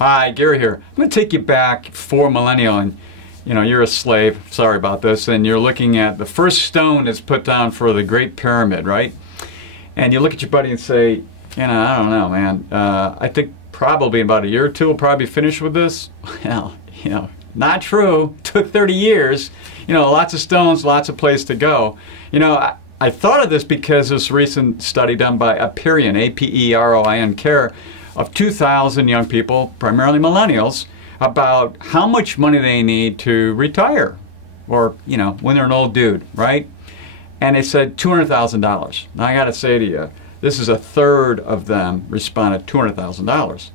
Hi, Gary here. I'm going to take you back 4 millennia, and you're a slave. Sorry about this. And you're looking at the first stone that's put down for the Great Pyramid, right? And you look at your buddy and say, I don't know, man. I think probably in about a year or two we'll probably be finished with this. Well, not true. It took 30 years. Lots of stones, lots of place to go. I thought of this because this recent study done by Aperoin, A-P-E-R-O-I-N, CARE, of 2,000 young people, primarily millennials, about how much money they need to retire, or when they're an old dude, right? And they said $200,000. Now I got to say to you, this is a third of them responded $200,000.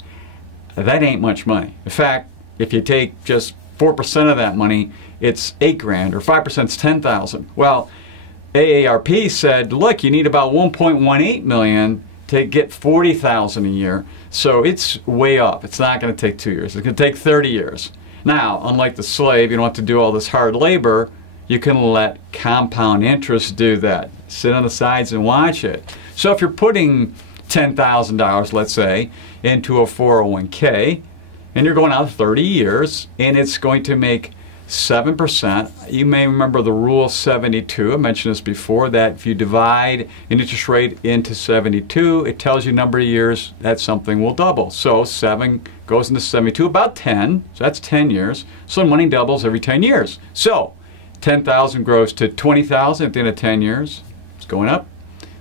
That ain't much money. In fact, if you take just 4% of that money, it's $8,000, or 5% is $10,000. Well, AARP said, look, you need about 1.18 million to get 40,000 a year. So it's way up. It's not going to take 2 years. It's going to take 30 years. Now, unlike the slave, you don't have to do all this hard labor. You can let compound interest do that. Sit on the sides and watch it. So if you're putting $10,000, let's say, into a 401k, and you're going out 30 years, and it's going to make 7%. You may remember the rule 72. I mentioned this before, that if you divide an interest rate into 72, it tells you number of years that something will double. So 7 goes into 72, about 10. So that's 10 years. So money doubles every 10 years. So 10,000 grows to 20,000 at the end of 10 years. It's going up.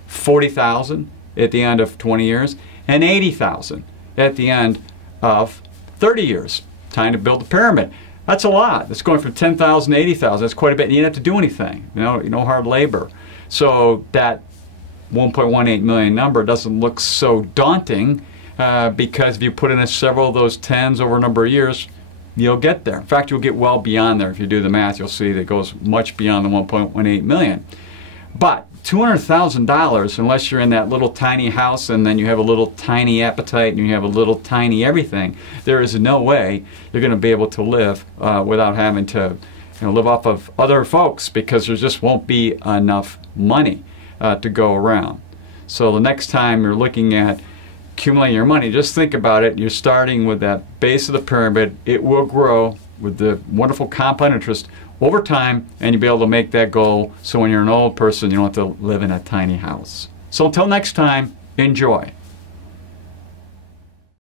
40,000 at the end of 20 years. And 80,000 at the end of 30 years. Time to build the pyramid. That's a lot. It's going from 10,000 to 80,000. That's quite a bit. You don't have to do anything. No hard labor. So that 1.18 million number doesn't look so daunting because if you put in several of those tens over a number of years, you'll get there. In fact, you'll get well beyond there. If you do the math, you'll see that it goes much beyond the 1.18 million. But $200,000, unless you're in that little tiny house and then you have a little tiny appetite and you have a little tiny everything, there is no way you're going to be able to live without having to live off of other folks, because there just won't be enough money to go around. So the next time you're looking at accumulating your money, just think about it. You're starting with that base of the pyramid. It will grow with the wonderful compound interest over time, and you'll be able to make that goal so when you're an old person, you don't have to live in a tiny house. So until next time, enjoy.